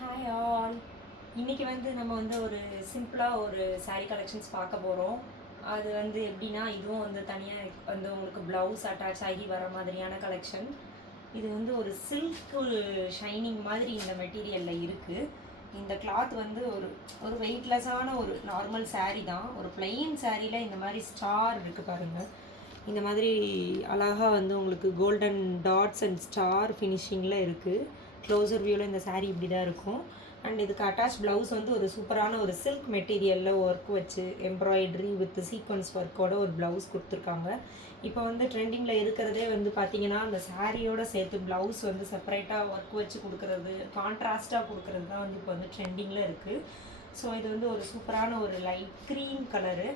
Hi all. இன்றைக்கி வந்து நம்ம வந்து ஒரு சிம்பிளாக ஒரு saree கலெக்ஷன்ஸ் பார்க்க போகிறோம். அது வந்து எப்படின்னா, இதுவும் வந்து தனியாக வந்து உங்களுக்கு ப்ளவுஸ் அட்டாச் ஆகி வர மாதிரியான கலெக்ஷன். இது வந்து ஒரு சில்க்கு ஷைனிங் மாதிரி இந்த மெட்டீரியலில் இருக்குது. இந்த கிளாத் வந்து ஒரு ஒரு வெயிட்லெஸ்ஸான ஒரு நார்மல் saree தான். ஒரு plain சாரியில் இந்த மாதிரி ஸ்டார் இருக்குது பாருங்கள். இந்த மாதிரி அழகாக வந்து உங்களுக்கு கோல்டன் டாட்ஸ் அண்ட் ஸ்டார் ஃபினிஷிங்கில் இருக்குது. க்ளோசர் வியூவில் இந்த saree இப்படி தான் இருக்கும். அண்ட் இதுக்கு அட்டாச் ப்ளவுஸ் வந்து ஒரு சூப்பரான ஒரு சில்க் மெட்டீரியலில் ஒர்க் வச்சு எம்ப்ராய்டரி வித் சீக்வன்ஸ் ஒர்க்கோட ஒரு ப்ளவுஸ் கொடுத்துருக்காங்க. இப்போ வந்து ட்ரெண்டிங்கில் இருக்கிறதே வந்து பார்த்திங்கன்னா, அந்த சாரியோட சேர்த்து ப்ளவுஸ் வந்து செப்பரேட்டாக ஒர்க் வச்சு கொடுக்குறது, கான்ட்ராஸ்ட்டாக கொடுக்குறது தான் வந்து இப்போ வந்து ட்ரெண்டிங்கில் இருக்குது. ஸோ இது வந்து ஒரு சூப்பரான ஒரு லைட் க்ரீம் கலரு,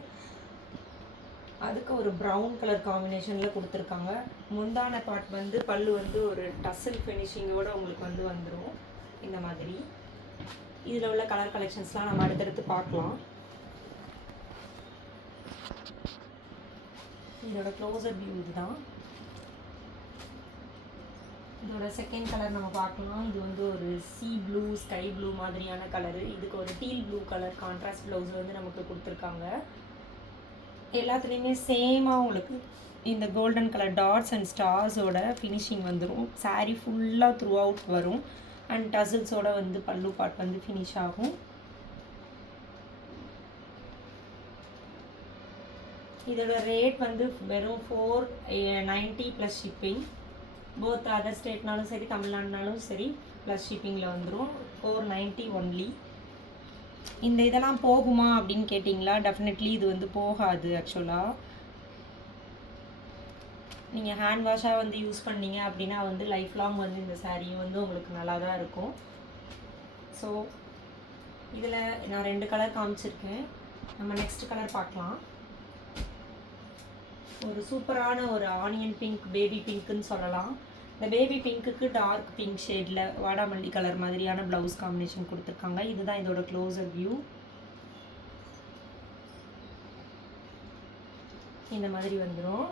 அதுக்கு ஒரு ப்ரௌன் கலர் காம்பினேஷனில் கொடுத்துருக்காங்க. முந்தான பார்ட் வந்து பல்லு வந்து ஒரு டசல் ஃபினிஷிங்கோடு உங்களுக்கு வந்து வந்துடும் இந்த மாதிரி. இதில் உள்ள கலர் கலெக்ஷன்ஸ்லாம் நம்ம அடுத்தடுத்து பார்க்கலாம். இதோட க்ளோசர் வியூ இதுதான். இதோட செகண்ட் கலர் நம்ம பார்க்கலாம். இது வந்து ஒரு சீ ப்ளூ, ஸ்கை ப்ளூ மாதிரியான கலரு. இதுக்கு ஒரு teal blue colour contrast blouse வந்து நமக்கு கொடுத்துருக்காங்க. எல்லாத்துலேயுமே சேமாக உங்களுக்கு இந்த கோல்டன் கலர் டாட்ஸ் அண்ட் ஸ்டார்ஸோட ஃபினிஷிங் வந்துடும். சாரீ ஃபுல்லாக த்ரூ அவுட் வரும். அண்ட் டசில்ஸோட வந்து பல்லு பார்ட் வந்து ஃபினிஷ் ஆகும். இதோட ரேட் வந்து வெறும் 490 ப்ளஸ் ஷிப்பிங். போத் அதர் ஸ்டேட்னாலும் சரி, தமிழ்நாடுனாலும் சரி, ப்ளஸ் ஷிப்பிங்கில் வந்துடும். 490 ஒன்லி. இந்த இதெல்லாம் போகுமா அப்படின்னு கேட்டிங்களா? டெஃபினெட்லி இது வந்து போகாது. ஆக்சுவலாக நீங்கள் ஹேண்ட் வாஷாக வந்து யூஸ் பண்ணீங்க அப்படின்னா வந்து லைஃப் லாங் வந்து இந்த சாரீ வந்து உங்களுக்கு நல்லா தான் இருக்கும். ஸோ இதில் நான் 2 கலர் காமிச்சிருக்கேன். நம்ம நெக்ஸ்ட் கலர் பார்க்கலாம். ஒரு சூப்பரான ஒரு ஆனியன் பிங்க், பேபி பிங்க்குன்னு சொல்லலாம். இந்த பேபி பிங்க்குக்கு டார்க் பிங்க் ஷேடில் வாடாமல்லி கலர் மாதிரியான ப்ளவுஸ் காம்பினேஷன் கொடுத்துருக்காங்க. இதுதான் இதோட க்ளோசர் வியூ. இந்த மாதிரி வந்துடும்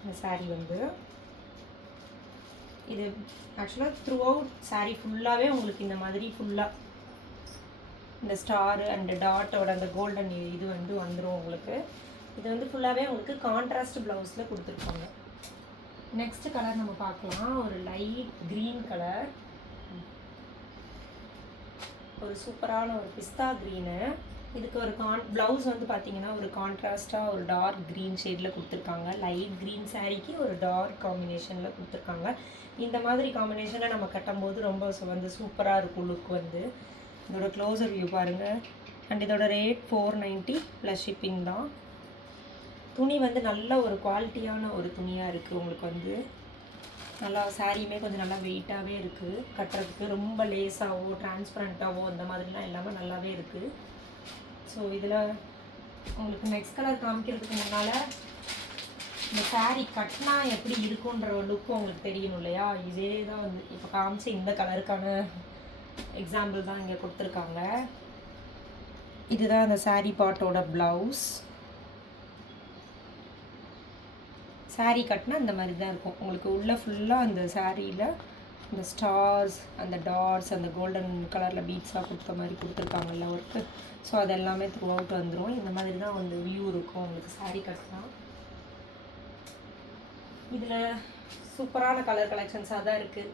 இந்த சாரீ வந்து. இது ஆக்சுவலாக த்ரூ அவுட் சாரீ ஃபுல்லாகவே உங்களுக்கு இந்த மாதிரி ஃபுல்லாக இந்த ஸ்டார் அண்ட் டாட்டோட அந்த கோல்டன் இது வந்து வந்துடும் உங்களுக்கு. இது வந்து ஃபுல்லாகவே உங்களுக்கு கான்ட்ராஸ்ட் ப்ளவுஸில் கொடுத்துருக்காங்க. நெக்ஸ்ட் கலர் நம்ம பார்க்கலாம். ஒரு லைட் க்ரீன் கலர், ஒரு சூப்பரான ஒரு பிஸ்தா க்ரீனு. இதுக்கு ஒரு ப்ளவுஸ் வந்து பார்த்திங்கன்னா ஒரு கான்ட்ராஸ்ட்டாக ஒரு டார்க் க்ரீன் ஷேடில் கொடுத்துருக்காங்க. லைட் க்ரீன் சாரீக்கு ஒரு டார்க் காம்பினேஷனில் கொடுத்துருக்காங்க. இந்த மாதிரி காம்பினேஷனை நம்ம கட்டும்போது ரொம்ப வந்து சூப்பராக இருக்கும் லுக் வந்து. இதோட க்ளோசர் வியூ பாருங்கள். அண்ட் இதோட ரேட் 490 ப்ளஸ் ஷிப்பிங் தான். துணி வந்து நல்ல ஒரு குவாலிட்டியான ஒரு துணியாக இருக்குது. உங்களுக்கு வந்து நல்லா சாரியுமே கொஞ்சம் நல்லா வெயிட்டாகவே இருக்குது. கட்டுறதுக்கு ரொம்ப லேஸாகவோ டிரான்ஸ்பரண்ட்டாகவோ அந்த மாதிரிலாம் எல்லாமே நல்லாவே இருக்குது. ஸோ இதில் உங்களுக்கு நெக்ஸ்ட் கலர் காமிக்கிறதுக்கு முன்னால் இந்த சாரீ கட்டினா எப்படி இருக்குன்ற லுக்கு உங்களுக்கு தெரியணும் இல்லையா? இதே தான் வந்து இப்போ காமிச்ச இந்த கலருக்கான எக்ஸாம்பிள் தான் இங்கே கொடுத்துருக்காங்க. இதுதான் அந்த சாரீ பார்ட்டோட ப்ளவுஸ். சாரீ கட்டினா இந்த மாதிரி தான் இருக்கும் உங்களுக்கு. உள்ளே ஃபுல்லாக அந்த சாரியில் இந்த ஸ்டார்ஸ், அந்த டாட்ஸ், அந்த கோல்டன் கலரில் பீட்ஸாக கொடுத்த மாதிரி கொடுத்துருக்காங்கல்ல ஒர்க்கு. ஸோ அது எல்லாமே த்ரூ அவுட் வந்துடும். இந்த மாதிரி தான் வந்து வியூ இருக்கும் உங்களுக்கு சாரீ கட்டினா. இதில் சூப்பரான கலர் கலெக்ஷன்ஸாக தான் இருக்குது.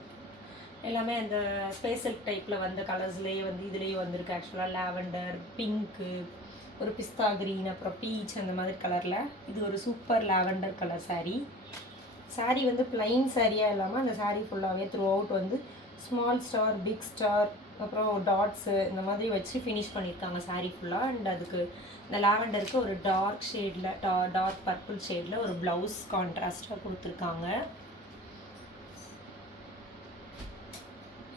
எல்லாமே அந்த ஸ்பேசல் டைப்பில் வந்த கலர்ஸ்லேயே வந்து இதுலேயே வந்திருக்கு. ஆக்சுவலாக லாவெண்டர், பிங்க்கு, ஒரு பிஸ்தா க்ரீன், அப்புறம் பீச், அந்த மாதிரி கலரில். இது ஒரு super lavender colour sari. Sari வந்து பிளைன் சாரியாக இல்லாமல் அந்த சாரீ ஃபுல்லாகவே த்ரூ அவுட் வந்து ஸ்மால் ஸ்டார், பிக் ஸ்டார், அப்புறம் டாட்ஸு இந்த மாதிரி வச்சு ஃபினிஷ் பண்ணியிருக்காங்க சாரீ ஃபுல்லாக. அண்ட் அதுக்கு இந்த லாவெண்டருக்கு ஒரு டார்க் ஷேடில், டார்க் பர்பிள் ஷேடில் ஒரு ப்ளவுஸ் கான்ட்ராஸ்ட்டாக கொடுத்துருக்காங்க.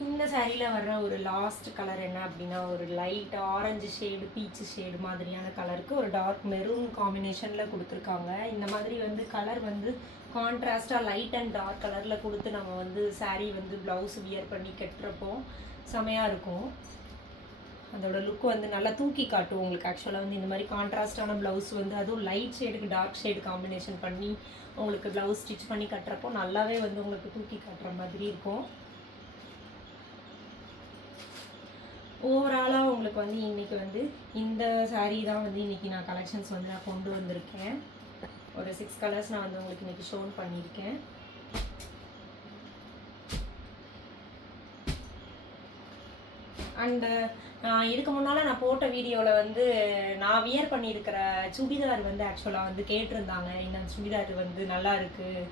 இந்த சாரியில் வர்ற ஒரு லாஸ்ட் கலர் என்ன அப்படின்னா, ஒரு light orange shade, beach shade மாதிரியான கலருக்கு ஒரு டார்க் மெரூன் காம்பினேஷனில் கொடுத்துருக்காங்க. இந்த மாதிரி வந்து கலர் வந்து கான்ட்ராஸ்ட்டாக லைட் அண்ட் டார்க் கலரில் கொடுத்து நம்ம வந்து சாரீ வந்து ப்ளவுஸ் வியர் பண்ணி கட்டுறப்போ செமையாக இருக்கும். அதோட லுக் வந்து நல்லா தூக்கி காட்டும் உங்களுக்கு. ஆக்சுவலாக வந்து இந்த மாதிரி கான்ட்ராஸ்டான ப்ளவுஸ் வந்து அதுவும் லைட் ஷேடுக்கு டார்க் ஷேடு காம்பினேஷன் பண்ணி உங்களுக்கு ப்ளவுஸ் ஸ்டிச் பண்ணி கட்டுறப்போ நல்லாவே வந்து உங்களுக்கு தூக்கி காட்டுற மாதிரி இருக்கும். ஓவராலாக உங்களுக்கு வந்து இன்றைக்கி வந்து இந்த saree தான் வந்து இன்றைக்கி நான் கலெக்ஷன்ஸ் வந்து நான் கொண்டு வந்திருக்கேன். ஒரு 6 கலர்ஸ் நான் வந்து உங்களுக்கு இன்றைக்கி ஷோன் பண்ணியிருக்கேன். அண்டு இதுக்கு முன்னால் நான் போட்ட வீடியோவில் வந்து நான் வியர் பண்ணியிருக்கிற சுடிதார் வந்து ஆக்சுவலாக வந்து கேட்டிருந்தாங்க. இந்த சுடிதார் வந்து நல்லா இருக்குது,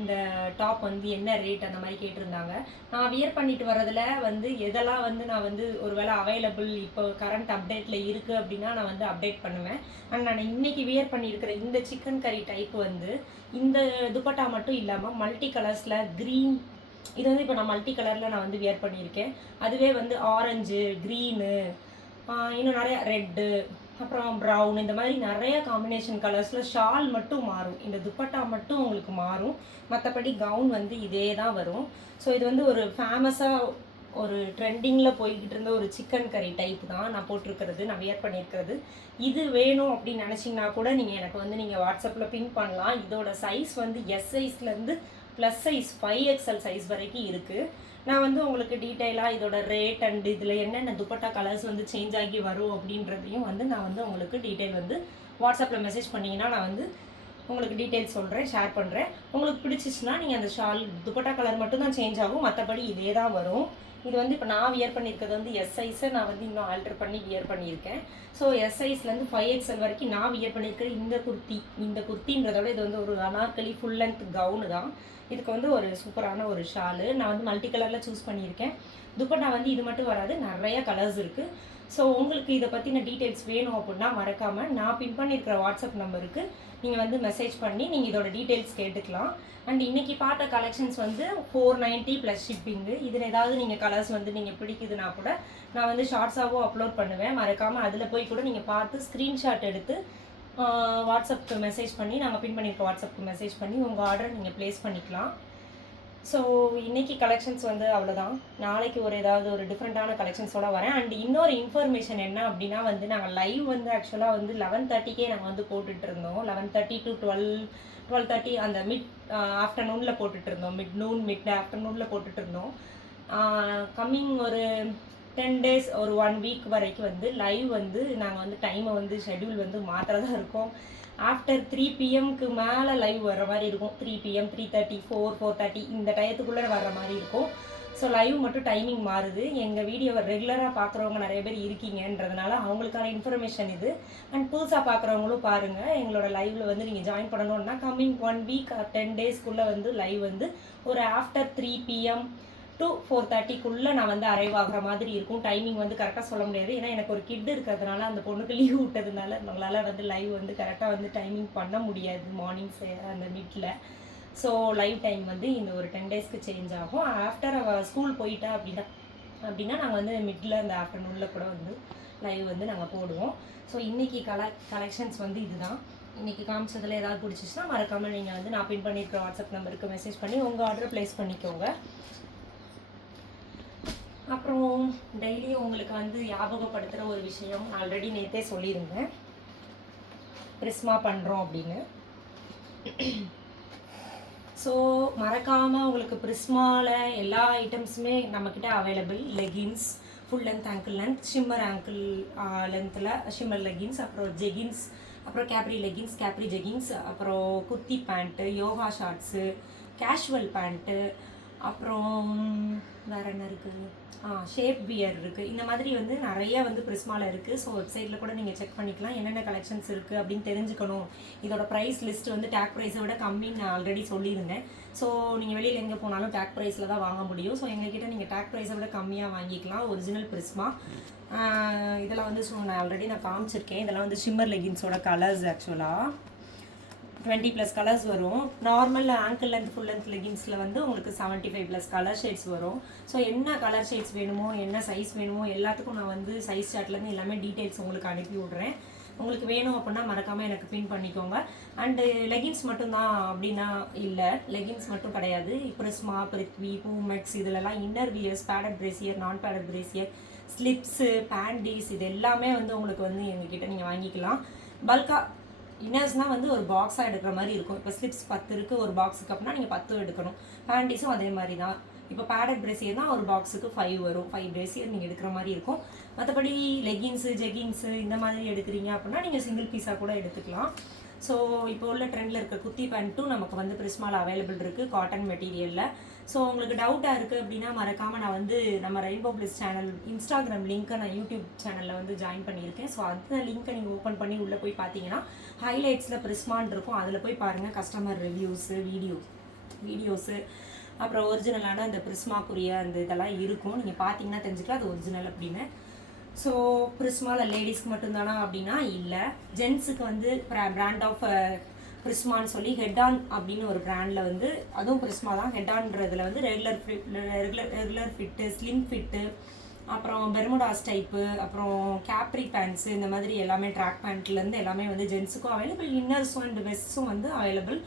இந்த டாப் வந்து என்ன ரேட் அந்த மாதிரி கேட்டிருந்தாங்க. நான் வியர் பண்ணிட்டு வரதில் வந்து எதெல்லாம் வந்து நான் வந்து ஒரு வேளை அவைலபிள் இப்போ கரண்ட் அப்டேட்டில் இருக்குது அப்படின்னா நான் வந்து அப்டேட் பண்ணுவேன். அண்ட் நான் இன்றைக்கி வியர் பண்ணியிருக்கிற இந்த சிக்கன் கறி டைப் வந்து இந்த துப்பட்டா மட்டும் இல்லாமல் மல்டி கலர்ஸில் க்ரீன், இது வந்து இப்போ நான் மல்டி கலரில் நான் வந்து வியர் பண்ணியிருக்கேன். அதுவே வந்து ஆரஞ்சு, க்ரீனு, இன்னும் நிறைய ரெட்டு, அப்புறம் ப்ரௌன், இந்த மாதிரி நிறைய காம்பினேஷன் கலர்ஸில் ஷால் மட்டும் மாறும். இந்த துப்பட்டா மட்டும் உங்களுக்கு மாறும். மற்றபடி கவுன் வந்து இதே தான் வரும். ஸோ இது வந்து ஒரு ஃபேமஸாக ஒரு ட்ரெண்டிங்கில் போய்கிட்டு இருந்த ஒரு சிக்கன் கறி டைப் தான் நான் போட்டிருக்கிறது, நான் வியர் பண்ணியிருக்கிறது. இது வேணும் அப்படின்னு நினச்சிங்கன்னா கூட நீங்கள் எனக்கு வந்து நீங்கள் வாட்ஸ்அப்பில் பின் பண்ணலாம். இதோட சைஸ் வந்து எஸ் சைஸ்லேருந்து ப்ளஸ் சைஸ் 5XL சைஸ் வரைக்கும் இருக்குது. நான் வந்து உங்களுக்கு டீட்டெயிலாக இதோட ரேட் அண்ட் இதில் என்னென்ன துப்பட்டா கலர்ஸ் வந்து சேஞ்ச் ஆகி வரும் அப்படின்றதையும் வந்து நான் வந்து உங்களுக்கு டீட்டெயில் வந்து வாட்ஸ்அப்பில் மெசேஜ் பண்ணிங்கன்னா நான் வந்து உங்களுக்கு டீட்டெயில்ஸ் சொல்கிறேன், ஷேர் பண்ணுறேன். உங்களுக்கு பிடிச்சிச்சுன்னா நீங்கள் அந்த ஷால் துப்பட்டா கலர் மட்டும் தான் சேஞ்ச் ஆகும், மற்றபடி இதே தான் வரும். இது வந்து இப்போ நான் வியர் பண்ணியிருக்கிறது வந்து எஸ் சைஸை நான் வந்து இன்னும் ஆல்டர் பண்ணி வியர் பண்ணியிருக்கேன். ஸோ எஸ் சைஸ்லேருந்து 5XL வரைக்கும் நான் வியர் பண்ணியிருக்கிற இந்த குர்த்தின்றதோட இது வந்து ஒரு அனார்கலி ஃபுல் லென்த் கவுனு தான். இதுக்கு வந்து ஒரு சூப்பரான ஒரு ஷாலு நான் வந்து மல்டி கலரில் சூஸ் பண்ணியிருக்கேன். துப்பட்டா வந்து இது மட்டும் வராது, நிறைய கலர்ஸ் இருக்குது. ஸோ உங்களுக்கு இதை பற்றின டீட்டெயில்ஸ் வேணும் அப்படின்னா மறக்காமல் நான் பின் பண்ணியிருக்கிற வாட்ஸ்அப் நம்பருக்கு நீங்கள் வந்து மெசேஜ் பண்ணி நீங்கள் இதோட டீட்டெயில்ஸ் கேட்டுக்கலாம். அண்ட் இன்றைக்கி பார்த்த கலெக்ஷன்ஸ் வந்து 490 ப்ளஸ் ஷிப்பிங்கு. இதில் ஏதாவது நீங்கள் கலர்ஸ் வந்து நீங்கள் பிடிக்குதுன்னா கூட நான் வந்து ஷார்ட்ஸாகவும் அப்லோட் பண்ணுவேன். மறக்காமல் அதில் போய் கூட நீங்கள் பார்த்து ஸ்க்ரீன்ஷாட் எடுத்து வாட்ஸ்அப்புக்கு மெசேஜ் பண்ணி, நாங்கள் பின் பண்ணியிருக்க வாட்ஸ்அப்புக்கு மெசேஜ் பண்ணி உங்கள் ஆர்டரை நீங்கள் ப்ளேஸ் பண்ணிக்கலாம். ஸோ இன்றைக்கி கலெக்ஷன்ஸ் வந்து அவ்வளோதான். நாளைக்கு ஏதாவது ஒரு டிஃப்ரெண்ட்டான கலெக்ஷன்ஸோடு வரேன். அண்ட் இன்னொரு இன்ஃபர்மேஷன் என்ன அப்படின்னா வந்து நாங்கள் லைவ் வந்து ஆக்சுவலாக வந்து 11:30க்கே நாங்கள் வந்து போட்டுட்ருந்தோம். 11:30 to 12:30 அந்த ஆஃப்டர்நூனில் போட்டுட்ருந்தோம். மிட் ஆஃப்டர்நூனில் போட்டுட்ருந்தோம். கம்மிங் ஒரு 10 days ஒரு 1 week வரைக்கும் வந்து லைவ் வந்து நாங்கள் வந்து டைமை வந்து ஷெட்யூல் வந்து மாற்றுறதா இருக்கோம். ஆஃப்டர் 3 PM மேலே லைவ் வர்ற மாதிரி இருக்கும். 3 PM, 3:30, 4:30 இந்த டயத்துக்குள்ளே வர்ற மாதிரி இருக்கும். ஸோ லைவ் மட்டும் டைமிங் மாறுது. எங்கள் வீடியோவை ரெகுலராக பார்க்குறவங்க நிறைய பேர் இருக்கீங்கன்றதுனால அவங்களுக்கான இன்ஃபர்மேஷன் இது. அண்ட் புதுசாக பார்க்குறவங்களும் பாருங்கள், எங்களோட லைவில் வந்து நீங்கள் ஜாயின் பண்ணணுன்னா கம்மிங் 1 week or 10 daysக்குள்ளே வந்து லைவ் வந்து ஒரு ஆஃப்டர் 3 PM to 4:30க்குள்ளே நான் வந்து அரைவ் ஆகிற மாதிரி இருக்கும். டைமிங் வந்து கரெக்டாக சொல்ல முடியாது, ஏன்னா எனக்கு ஒரு கிட் இருக்கிறதுனால அந்த பொண்ணுக்கு லீவ் விட்டதுனால நம்மளால் வந்து லைவ் வந்து கரெக்டாக வந்து டைமிங் பண்ண முடியாது மார்னிங்ஸ் அந்த மிட்டில். ஸோ லைவ் டைம் வந்து இந்த ஒரு 10 daysக்கு சேஞ்ச் ஆகும். ஆஃப்டர் அவள் ஸ்கூல் போயிட்டா அப்படின்னா நாங்கள் வந்து மிட்டில் அந்த ஆஃப்டர்நூனில் கூட வந்து லைவ் வந்து நாங்கள் போடுவோம். ஸோ இன்றைக்கி கலெக்ஷன்ஸ் வந்து இதுதான். இன்றைக்கி காமிச்சதில் ஏதாவது பிடிச்சிச்சுன்னா மறக்காமல் நீங்கள் வந்து நான் பின் பண்ணியிருக்கிற வாட்ஸ்அப் நம்பருக்கு மெசேஜ் பண்ணி உங்கள் ஆர்டரை ப்ளேஸ் பண்ணிக்கோங்க. அப்புறம் டெய்லியும் உங்களுக்கு வந்து ஞாபகப்படுத்துகிற ஒரு விஷயம் ஆல்ரெடி நேற்றே சொல்லியிருந்தேன், பிரிஸ்மா பண்ணுறோம் அப்படின்னு. ஸோ மறக்காமல் உங்களுக்கு பிரிஸ்மாவில் எல்லா ஐட்டம்ஸுமே நம்மக்கிட்ட available. Leggings, full length, ankle length, shimmer ankle லென்த்தில் ஷிம்மர் லெகின்ஸ், அப்புறம் ஜெகின்ஸ், அப்புறம் கேப்ரி லெகின்ஸ், கேப்ரி ஜெகின்ஸ், அப்புறம் kurti pant, yoga shorts, casual pant, அப்புறம் வேறு என்ன இருக்குது, ஷேப் வியர் இருக்குது. இந்த மாதிரி வந்து நிறைய வந்து பிரிஸ்மாவில் இருக்குது. ஸோ வெப்சைட்டில் கூட நீங்கள் செக் பண்ணிக்கலாம் என்னென்ன கலெக்ஷன்ஸ் இருக்குது அப்படின்னு தெரிஞ்சுக்கணும். இதோட ப்ரைஸ் லிஸ்ட் வந்து டேக் ப்ரைஸை விட கம்மின்னு நான் ஆல்ரெடி சொல்லியிருந்தேன். ஸோ நீங்கள் வெளியில் எங்கே போனாலும் டேக் ப்ரைஸில் தான் வாங்க முடியும். ஸோ எங்ககிட்ட நீங்கள் டேக் ப்ரைஸை விட கம்மியாக வாங்கிக்கலாம். ஒரிஜினல் பிரிஸ்மா இதெல்லாம் வந்து நான் ஆல்ரெடி காமிச்சிருக்கேன். இதெல்லாம் வந்து ஷிம்மர் லெகின்ஸோட கலர்ஸ். ஆக்சுவலாக 20+ கலர்ஸ் வரும். Normal ankle length, full length லெகின்ஸில் வந்து உங்களுக்கு 75+ கலர் ஷேட்ஸ் வரும். ஸோ என்ன கலர் ஷேட்ஸ் வேணுமோ, என்ன சைஸ் வேணுமோ எல்லாத்துக்கும் நான் வந்து சைஸ் சார்ட்லேருந்து எல்லாமே டீட்டெயில்ஸ் உங்களுக்கு அனுப்பி விட்றேன். உங்களுக்கு வேணும் அப்படின்னா மறக்காமல் எனக்கு பின் பண்ணிக்கோங்க. அண்டு லெகின்ஸ் மட்டும்தான் அப்படின்னா இல்லை, லெகின்ஸ் மட்டும் கிடையாது. பிரிஸ்மா, பிரித்வி, பூமெக்ஸ் இதிலெல்லாம் இன்னர் வியர்ஸ், பேடட் பிரேசியர், நான் பேடட் பிரேசியர், ஸ்லிப்ஸு, பேண்டீஸ் இது எல்லாமே வந்து உங்களுக்கு வந்து எங்ககிட்ட நீங்கள் வாங்கிக்கலாம். பல்காக இன்னர்ஸ்னால் வந்து ஒரு பாக்ஸாக எடுக்கிற மாதிரி இருக்கும். இப்போ ஸ்லிப்ஸ் 10 இருக்குது, ஒரு பாக்ஸுக்கு அப்படின்னா நீங்கள் 10 எடுக்கணும். பேண்டீஸும் அதே மாதிரி தான். இப்போ பேடட் பிரேசியர்னா ஒரு பாக்ஸுக்கு 5 வரும். 5 பிரேசியர் நீங்கள் எடுக்கிற மாதிரி இருக்கும். மற்றபடி லெகின்ஸு ஜெகின்ஸு இந்த மாதிரி எடுக்கிறீங்க அப்படின்னா நீங்கள் சிங்கிள் பீஸாக கூட எடுத்துக்கலாம். ஸோ இப்போ உள்ள ட்ரெண்டில் இருக்க குர்த்தி பேண்ட்டும் நமக்கு வந்து பிரிஸ்மாவில் அவைலபிள் இருக்குது காட்டன் மெட்டீரியலில். ஸோ உங்களுக்கு டவுட்டாக இருக்குது அப்படின்னா மறக்காமல் நான் வந்து நம்ம ரெயின்போ பிளிஸ் சேனல் இன்ஸ்டாகிராம் லிங்க்கை நான் யூடியூப் சேனலில் வந்து ஜாயின் பண்ணியிருக்கேன். ஸோ அந்த லிங்க்கை நீங்கள் ஓப்பன் பண்ணி உள்ளே போய் பார்த்தீங்கன்னா ஹைலைட்ஸில் பிரிஸ்மான் இருக்கும். அதில் போய் பாருங்கள் கஸ்டமர் ரிவ்யூஸு வீடியோஸு அப்புறம் ஒரிஜினலான அந்த பிரிஸ்மாக்குரிய அந்த இதெல்லாம் இருக்கும். நீங்கள் பார்த்தீங்கன்னா தெரிஞ்சுக்கலாம் அது ஒரிஜினல் அப்படின்னு. ஸோ பிரிஸ்மாவில் லேடிஸ்க்கு மட்டும்தானா அப்படின்னா இல்லை, ஜென்ஸுக்கு வந்து பிராண்ட் ஆஃப் பிரிஸ்மான்னு சொல்லி ஹெட்டான் அப்படின்னு ஒரு பிராண்டில் வந்து அதுவும் பிரிஸ்மா தான். ஹெட்டான்றதில் வந்து ரெகுலர் ஃபிட்டு, ஸ்லிம் ஃபிட்டு, அப்புறம் பெர்முடாஸ் டைப்பு, அப்புறம் கேப்ரி பேண்ட்ஸு, இந்த மாதிரி எல்லாமே ட்ராக் பேண்ட்லேருந்து எல்லாமே வந்து ஜென்ஸுக்கும் அவைலபிள், இன்னர்ஸும் அண்ட் வெஸ்ட்ஸும் வந்து அவைலபிள்.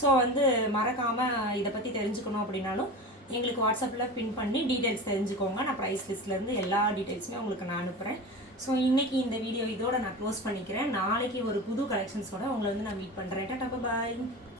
ஸோ வந்து மறக்காமல் இதை பற்றி தெரிஞ்சுக்கணும் அப்படின்னாலும் எங்களுக்கு வாட்ஸ்அப்பில் பின் பண்ணி டீட்டெயில்ஸ் தெரிஞ்சுக்கோங்க. நான் ப்ரைஸ் லிஸ்ட்லேருந்து எல்லா டீட்டெயில்ஸுமே உங்களுக்கு நான் அனுப்புகிறேன். ஸோ இன்றைக்கி இந்த வீடியோ இதோட நான் க்ளோஸ் பண்ணிக்கிறேன். நாளைக்கு ஒரு புது கலெக்ஷன்ஸோட உங்களை வந்து நான் மீட் பண்ணுறேன். டாடா பாய்.